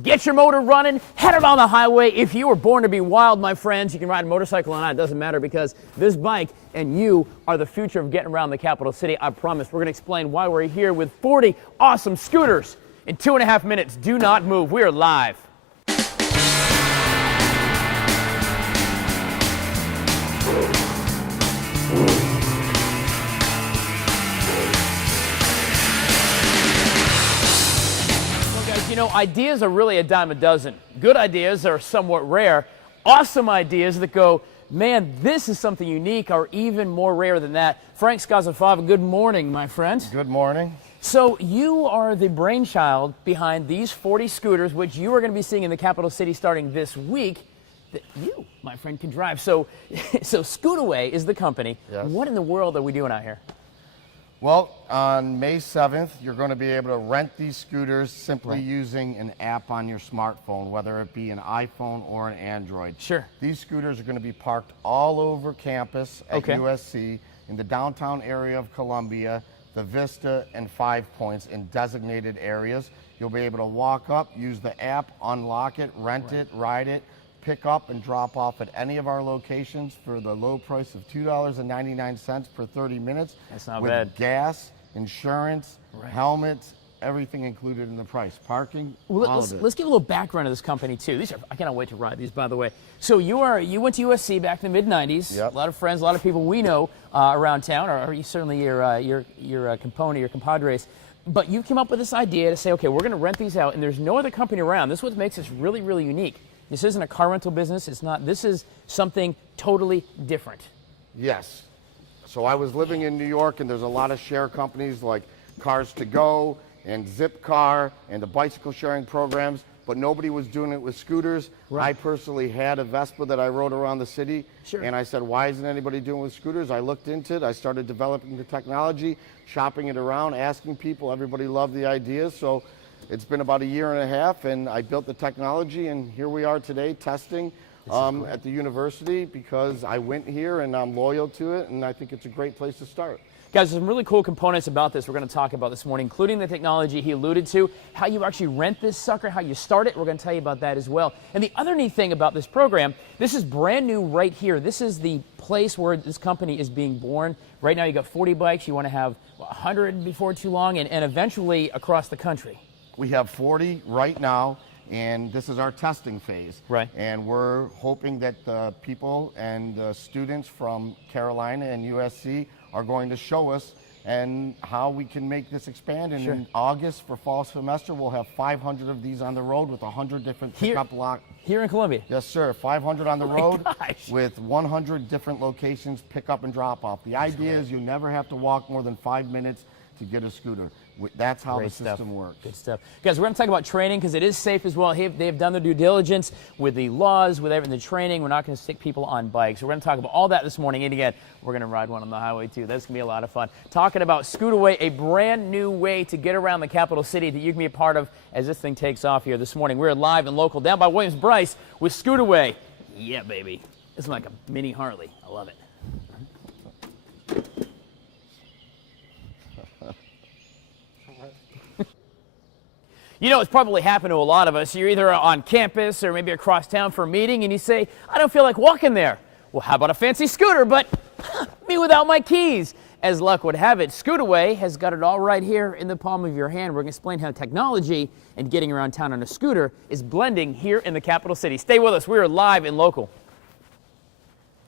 Get your motor running, head it on the highway. If you were born to be wild, my friends, you can ride a motorcycle or not, it doesn't matter, because this bike and you are the future of getting around the capital city. I promise. We're going to explain why we're here with 40 awesome scooters in 2.5 minutes. Do not move. We are live. You know, ideas are really a dime a dozen. Good ideas are somewhat rare. Awesome ideas that go, man, this is something unique, are even more rare than that. Frank Scazafava, good morning, my friend. Good morning. So you are the brainchild behind these 40 scooters, which you are going to be seeing in the capital city starting this week, that you, my friend, can drive. So Scootaway is the company. Yes. What in the world are we doing out here? Well, on May 7th, you're going to be able to rent these scooters simply using an app on your smartphone, whether it be an iPhone or an Android. Sure. These scooters are going to be parked all over campus at USC, in the downtown area of Columbia, the Vista, and 5 Points in designated areas. You'll be able to walk up, use the app, unlock it, rent it, ride it, pick up and drop off at any of our locations for the low price of $2.99 per 30 minutes. That's not with bad. Gas, insurance, helmets, everything included in the price. Parking, all of it. Let's give a little background of this company too. These are, I cannot wait to ride these, by the way. So you went to USC back in the mid-90s. Yep. A lot of friends, a lot of people we know around town, or you certainly your component, your compadres. But you came up with this idea to say, okay, we're going to rent these out, and there's no other company around. This is what makes this really, really unique. This isn't a car rental business. It's not. This is something totally different. Yes. So I was living in New York, and there's a lot of share companies like Cars to Go and Zipcar and the bicycle sharing programs, but nobody was doing it with scooters. Right. I personally had a Vespa that I rode around the city, and I said, why isn't anybody doing it with scooters? I looked into it. I started developing the technology, shopping it around, asking people. Everybody loved the idea, so it's been about 1.5 years, and I built the technology, and here we are today testing at the university, because I went here and I'm loyal to it, and I think it's a great place to start. Guys, there's some really cool components about this we're going to talk about this morning, including the technology he alluded to, how you actually rent this sucker, how you start it. We're going to tell you about that as well. And the other neat thing about this program, this is brand new right here. This is the place where this company is being born. Right now you got 40 bikes. You want to have 100 before too long, and eventually across the country. We have 40 right now, and this is our testing phase. Right. And we're hoping that the people and the students from Carolina and USC are going to show us and how we can make this expand. And in August for fall semester, we'll have 500 of these on the road with 100 different pickup lock. Here in Columbia? Yes, sir. 500 on the road gosh. with 100 different locations, pick up and drop off. The idea is you never have to walk more than 5 minutes to get a scooter. That's how the system works. Good stuff. Guys, we're going to talk about training because it is safe as well. They've done their due diligence with the laws, with everything, the training. We're not going to stick people on bikes. So we're going to talk about all that this morning. And again, we're going to ride one on the highway too. That's going to be a lot of fun. Talking about Scootaway, a brand new way to get around the capital city that you can be a part of as this thing takes off here this morning. We're live and local down by Williams-Brice with Scootaway. Yeah, baby. It's like a mini Harley. I love it. You know, it's probably happened to a lot of us. You're either on campus or maybe across town for a meeting, and you say, I don't feel like walking there. Well, how about a fancy scooter, but me without my keys? As luck would have it, Scootaway has got it all right here in the palm of your hand. We're going to explain how technology and getting around town on a scooter is blending here in the capital city. Stay with us. We are live and local.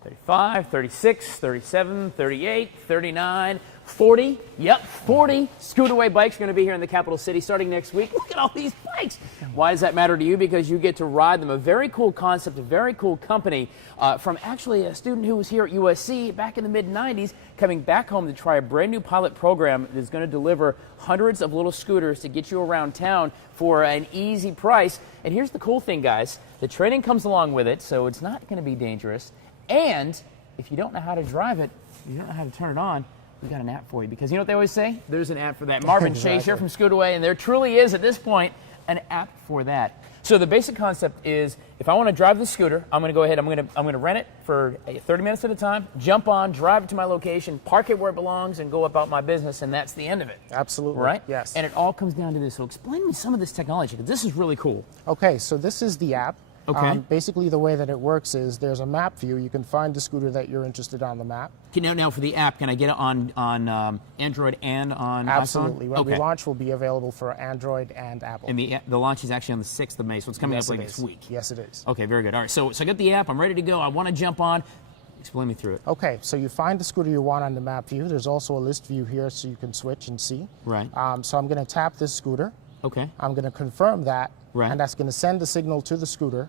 35, 36, 37, 38, 39, 40. Yep, 40 Scootaway bikes are going to be here in the capital city starting next week. Look at all these bikes. Why does that matter to you? Because you get to ride them. A very cool concept, a very cool company from actually a student who was here at USC back in the mid-90s, coming back home to try a brand new pilot program that's going to deliver hundreds of little scooters to get you around town for an easy price. And here's the cool thing, guys. The training comes along with it, so it's not going to be dangerous. And if you don't know how to drive it, you don't know how to turn it on, we got an app for you. Because you know what they always say? There's an app for that. Marvin Chase here from Scootaway, and there truly is, at this point, an app for that. So the basic concept is, if I want to drive the scooter, I'm going to go ahead. I'm going to rent it for 30 minutes at a time. Jump on, drive it to my location, park it where it belongs, and go about my business. And that's the end of it. Absolutely. Right. Yes. And it all comes down to this. So explain me some of this technology, because this is really cool. Okay. So this is the app. Okay. Basically, the way that it works is there's a map view. You can find the scooter that you're interested on the map. Now for the app, can I get it on Android and on Absolutely. iPhone? When we Okay. launch, will be available for Android and Apple. And the launch is actually on the 6th of May, so it's coming Yes, up like it next is. week. Yes, it is. Okay, very good. All right, so I got the app. I'm ready to go. I want to jump on. Explain me through it. Okay, so you find the scooter you want on the map view. There's also a list view here so you can switch and see. Right. So I'm going to tap this scooter. Okay. I'm going to confirm that. Right. And that's going to send the signal to the scooter.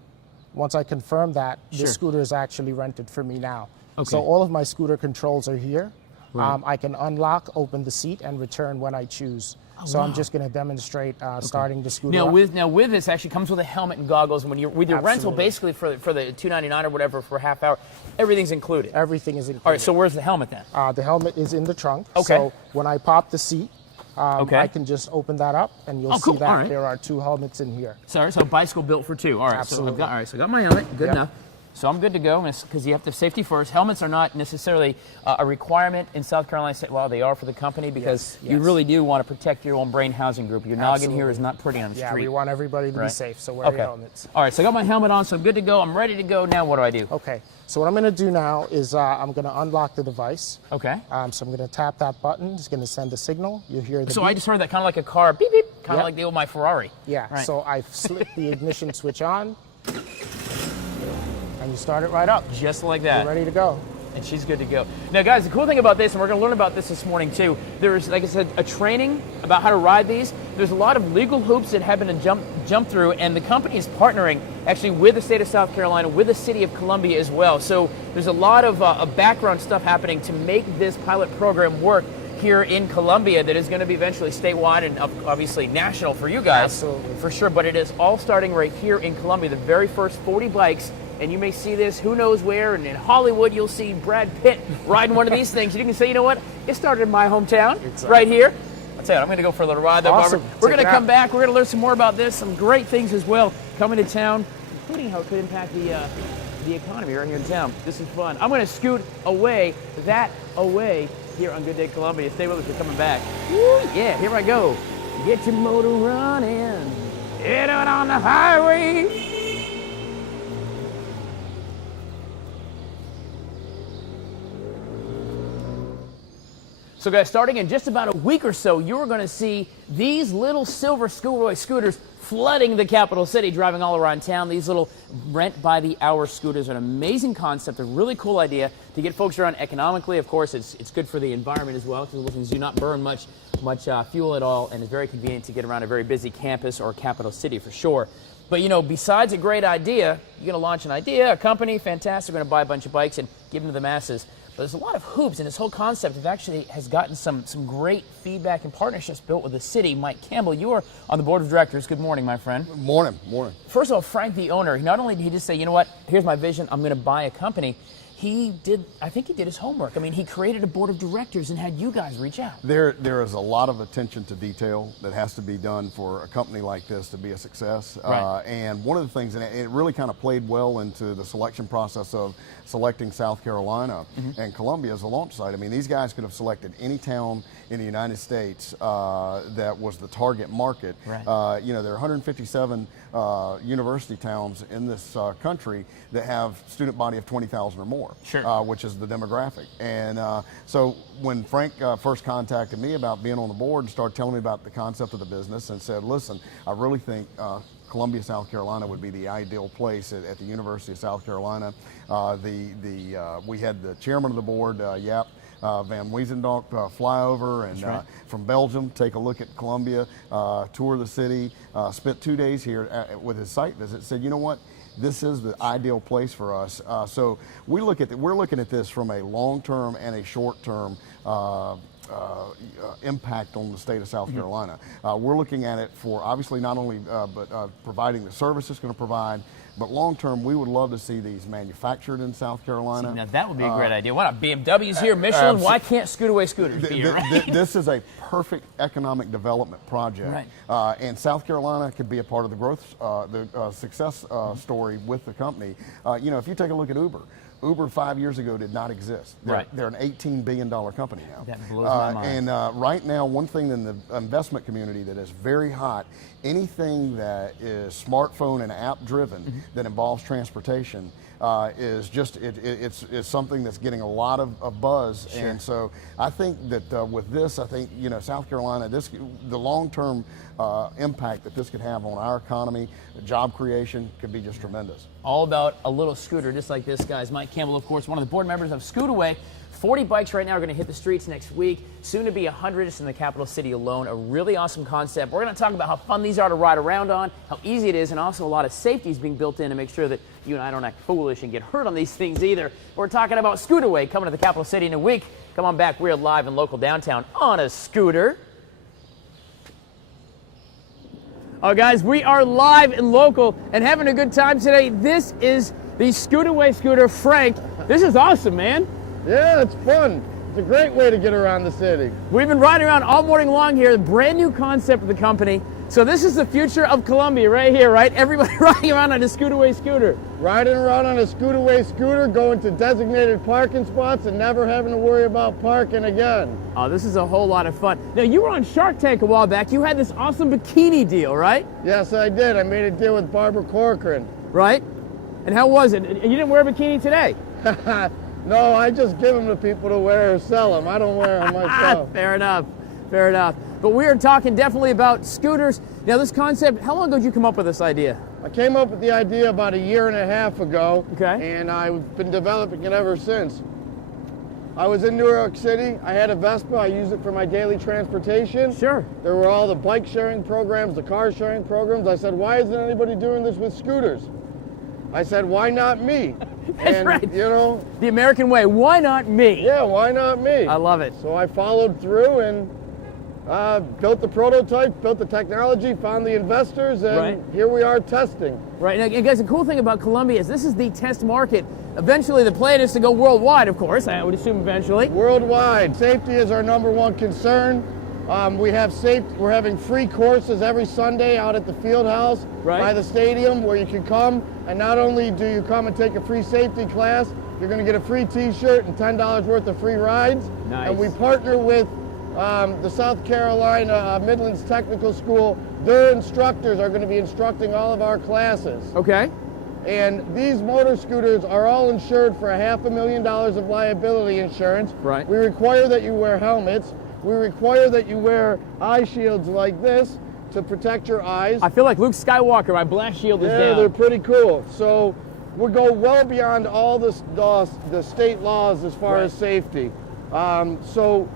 Once I confirm that, Sure. the scooter is actually rented for me now. Okay. So all of my scooter controls are here. Right. I can unlock, open the seat, and return when I choose. So I'm just going to demonstrate starting the scooter Now up. with this actually comes with a helmet and goggles, and when you're with your rental, Absolutely. basically for the $2.99 or whatever for a half hour, everything's included. Everything is included. All right, so where's the helmet then? The helmet is in the trunk. Okay. So when I pop the seat, Okay. I can just open that up, and you'll Oh, cool. see that All right. there are 2 helmets in here. Sorry, so bicycle built for 2. All right, Absolutely. So I got my helmet. Good Yep. enough. So I'm good to go, because you have to have safety first. Helmets are not necessarily a requirement in South Carolina. Well, they are for the company, because Yes, you yes. really do want to protect your own brain housing group. Your noggin here Absolutely. is not pretty on the Yeah, street. we want everybody to Right. be safe, so wear your Okay. helmets. All right, so I got my helmet on, so I'm good to go. I'm ready to go. Now what do I do? Okay, so what I'm going to do now is I'm going to unlock the device. Okay. So I'm going to tap that button. It's going to send a signal. You'll hear the So beep. I just heard that kind of like a car, beep, beep, kind of Yep. like the old my Ferrari. Yeah, Right. so I've slipped the ignition switch on, and you start it right up. Just like You're that. ready to go. And she's good to go. Now, guys, the cool thing about this, and we're going to learn about this morning too, there's, like I said, a training about how to ride these. There's a lot of legal hoops that have been jump through, and the company is partnering actually with the state of South Carolina, with the city of Columbia as well. So there's a lot of background stuff happening to make this pilot program work here in Columbia that is going to be eventually statewide and obviously national for you guys. Absolutely. For sure, but it is all starting right here in Columbia, the very first 40 bikes. And you may see this, who knows where, and in Hollywood you'll see Brad Pitt riding one of these things. And you can say, you know what, it started in my hometown, Exactly. right here. I'll tell you, I'm going to go for a little ride though, Awesome. Barbara. We're Check going it to come out. back, we're going to learn some more about this, some great things as well coming to town, including how it could impact the economy right here in town. This is fun. I'm going to scoot away here on Good Day Columbia. Stay with us, we're coming back. Woo, yeah, here I go. Get your motor running, get out on the highway. So guys, starting in just about a week or so, you're going to see these little silver Scootaway scooters flooding the capital city, driving all around town. These little rent-by-the-hour scooters are an amazing concept, a really cool idea to get folks around economically. Of course, it's good for the environment as well, because things do not burn much fuel at all, and it's very convenient to get around a very busy campus or capital city for sure. But you know, besides a great idea, you're going to launch an idea, a company, fantastic, we're going to buy a bunch of bikes and give them to the masses. But there's a lot of hoops, and this whole concept has gotten some great feedback and partnerships built with the city. Mike Campbell, you are on the board of directors. Good morning, my friend. Morning. First of all, Frank, the owner, not only did he just say, you know what, here's my vision, I'm going to buy a company, I think he did his homework. I mean, he created a board of directors and had you guys reach out. There is a lot of attention to detail that has to be done for a company like this to be a success. Right. And one of the things, and it really kind of played well into the selection process of selecting South Carolina and Columbia as a launch site. I mean, these guys could have selected any town in the United States that was the target market. Right. You know, there are 157 university towns in this country that have student body of 20,000 or more, Sure. which is the demographic. And so when Frank first contacted me about being on the board and started telling me about the concept of the business and said, listen, I really think Columbia, South Carolina would be the ideal place at the University of South Carolina. We had the chairman of the board, Jaap Van Weesendonck, fly over and right. from Belgium, take a look at Columbia, tour the city, spent 2 days here with his site visit, said, you know what? This is the ideal place for us. So we're looking at this from a long-term and a short-term impact on the state of South Carolina. We're looking at it for obviously not only providing the service it's going to provide, but long term, we would love to see these manufactured in South Carolina. Now that would be a great idea. Why not? BMW's here, Michelin. Why can't Scootaway Scooters be here? Right? This is a perfect economic development project, right. And South Carolina could be a part of the growth, success story with the company. You know, if you take a look at Uber. Uber 5 years ago did not exist. They're an $18 billion company now. That blows my mind. And right now, one thing in the investment community that is very hot, anything that is smartphone and app driven that involves transportation is just, it's something that's getting a lot of buzz. Sure. And so I think that with this, I think, you know, South Carolina, the long-term impact that this could have on our economy, job creation, could be just tremendous. All about a little scooter just like this, guys. Mike Campbell, of course, one of the board members of Scootaway. 40 bikes right now are going to hit the streets next week. Soon to be 100 just in the capital city alone. A really awesome concept. We're going to talk about how fun these are to ride around on, how easy it is, and also a lot of safety is being built in to make sure that you and I don't act foolish and get hurt on these things either. We're talking about Scootaway coming to the capital city in a week. Come on back. We're live in local downtown on a scooter. Oh, guys, we are live and local and having a good time today. This is the Scootaway scooter. Frank, this is awesome, man. Yeah, it's fun. It's a great way to get around the city. We've been riding around all morning long here. Brand new concept of the company. So this is the future of Columbia right here, right? Everybody riding around on a Scootaway scooter. Riding around on a Scootaway scooter, going to designated parking spots and never having to worry about parking again. Oh, this is a whole lot of fun. Now, you were on Shark Tank a while back. You had this awesome bikini deal, right? Yes, I did. I made a deal with Barbara Corcoran. Right? And how was it? You didn't wear a bikini today? No, I just give them to people to wear or sell them. I don't wear them myself. Fair enough. Fair enough. But we are talking definitely about scooters. Now, this concept, how long ago did you come up with this idea? I came up with the idea about 1.5 years ago, okay, and I've been developing it ever since. I was in New York City. I had a Vespa. I used it for my daily transportation. Sure. There were all the bike sharing programs, the car sharing programs. I said, why isn't anybody doing this with scooters? I said, why not me? That's and, right. You know, the American way. Why not me? Yeah, why not me? I love it. So I followed through and built the prototype, built the technology, found the investors, and here we are testing. Right. Now, guys, the cool thing about Columbia is this is the test market. Eventually, the plan is to go worldwide, of course. I would assume eventually. Worldwide. Safety is our #1 concern. We're having free courses every Sunday out at the field house by the stadium where you can come, and not only do you come and take a free safety class, you're going to get a free t-shirt and $10 worth of free rides. Nice. And we partner with the South Carolina Midlands Technical School. Their instructors are going to be instructing all of our classes. Okay. And these motor scooters are all insured for $500,000 of liability insurance. Right. We require that you wear helmets. We require that you wear eye shields like this to protect your eyes. I feel like Luke Skywalker. My blast shield is down. Yeah, they're pretty cool. So we go well beyond all the state laws as far as safety. So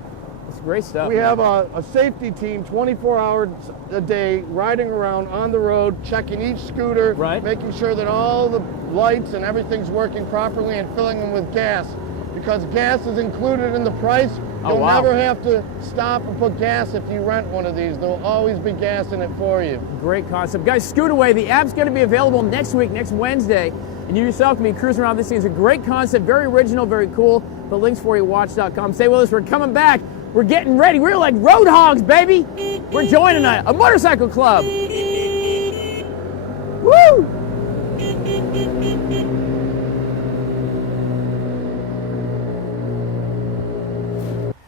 it's great stuff. We have a safety team 24 hours a day riding around on the road, checking each scooter, making sure that all the lights and everything's working properly and filling them with gas. Because gas is included in the price. You'll never have to stop and put gas if you rent one of these. There'll always be gas in it for you. Great concept. Guys, Scootaway, the app's going to be available next week, next Wednesday. And you yourself can be cruising around this thing. It's a great concept, very original, very cool. The link's for you, WACH.com. Stay with us. We're coming back. We're getting ready. We're like road hogs, baby. We're joining a motorcycle club. Woo!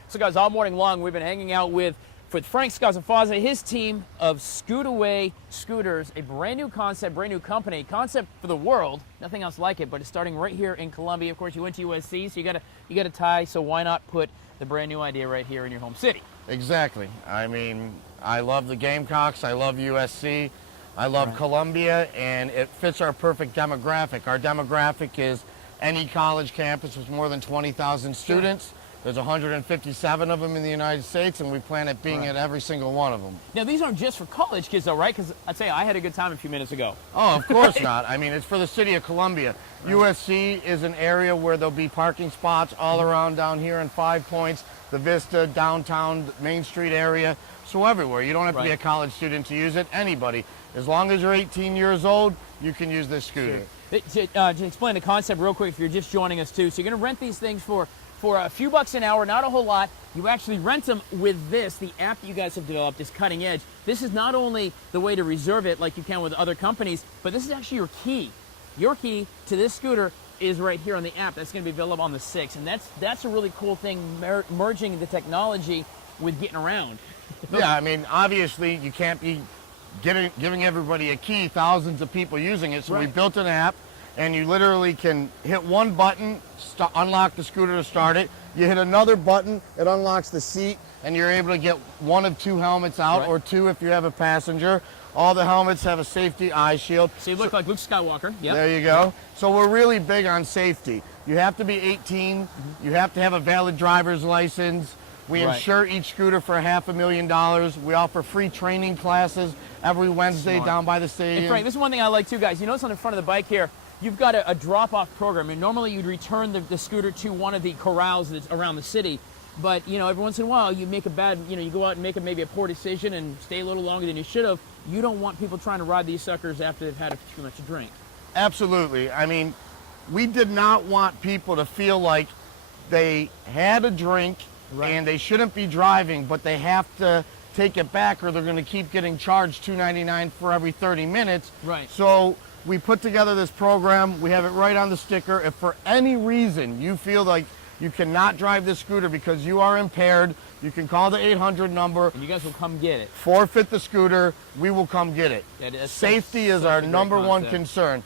So guys, all morning long we've been hanging out with Frank Scazafaza, his team of Scootaway Scooters, a brand new concept, brand new company, concept for the world, nothing else like it, but it's starting right here in Columbia. Of course, you went to USC, so you got a tie, so why not put the brand new idea right here in your home city? Exactly. I mean, I love the Gamecocks, I love USC, I love Columbia, and it fits our perfect demographic. Our demographic is any college campus with more than 20,000 students. There's 157 of them in the United States, and we plan at being at every single one of them. Now, these aren't just for college kids, though, right? Because I'd say I had a good time a few minutes ago. Oh, of course not. I mean, it's for the city of Columbia. USC is an area where there'll be parking spots all around down here in 5 Points. the Vista, downtown, Main Street area. So everywhere. You don't have to be a Right. college student to use it. Anybody. As long as you're 18 years old, you can use this scooter. To explain the concept real quick, if you're just joining us too, so you're going to rent these things for a few bucks an hour, not a whole lot. You actually rent them with this, the app that you guys have developed is cutting edge. This is not only the way to reserve it like you can with other companies, but this is actually your key. Your key to this scooter is right here on the app. That's going to be available on the 6th, and that's a really cool thing, merging the technology with getting around. Yeah, I mean, obviously you can't be giving everybody a key, thousands of people using it, so we Right. built an app, and you literally can hit one button, unlock the scooter to start it. You hit another button, it unlocks the seat, and you're able to get one of two helmets out, Right. or two if you have a passenger. All the helmets have a safety eye shield. So you look like Luke Skywalker. Yep. There you go. So we're really big on safety. You have to be 18. You have to have a valid driver's license. We Right. insure each scooter for $500,000. We offer free training classes every Wednesday Smart. down by the stadium. And Frank, this is one thing I like too, guys. You notice on the front of the bike here, you've got a drop-off program. And normally you'd return the scooter to one of the corrals that's around the city. But, you know, every once in a while you make a bad, you know, you go out and make maybe a poor decision and stay a little longer than you should have. You don't want people trying to ride these suckers after they've had too much to drink. Absolutely. I mean, we did not want people to feel like they had a drink Right. and they shouldn't be driving, but they have to take it back or they're going to keep getting charged $2.99 for every 30 minutes. Right. So we put together this program. We have it right on the sticker. If for any reason you feel like you cannot drive this scooter because you are impaired, you can call the 800 number, And you guys will come get it. forfeit the scooter, we will come get it. Yeah, that's Safety is such our a great number one concept. concern.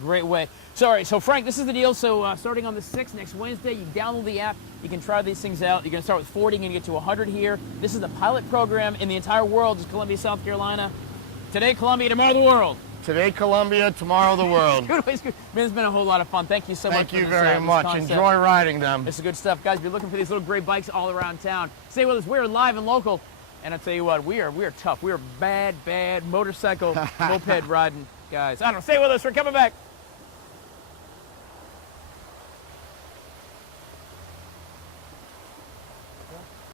Great way. Sorry, so Frank, this is the deal. So starting on the 6th, next Wednesday, you download the app. You can try these things out. You're going to start with 40, you're going to get to 100 here. This is the pilot program in the entire world. It's Columbia, South Carolina. Today, Columbia, tomorrow, the world. Today, Columbia, tomorrow, the world. Scootaway Scooters. Man, it's been a whole lot of fun. Thank you so much Thank for you this, very this much. concept. Enjoy riding them. This is good stuff. Guys, if you're looking for these little gray bikes all around town, stay with us. We're live and local. And I tell you what, we are tough. We are bad motorcycle, moped riding guys. I don't know. Stay with us. We're coming back.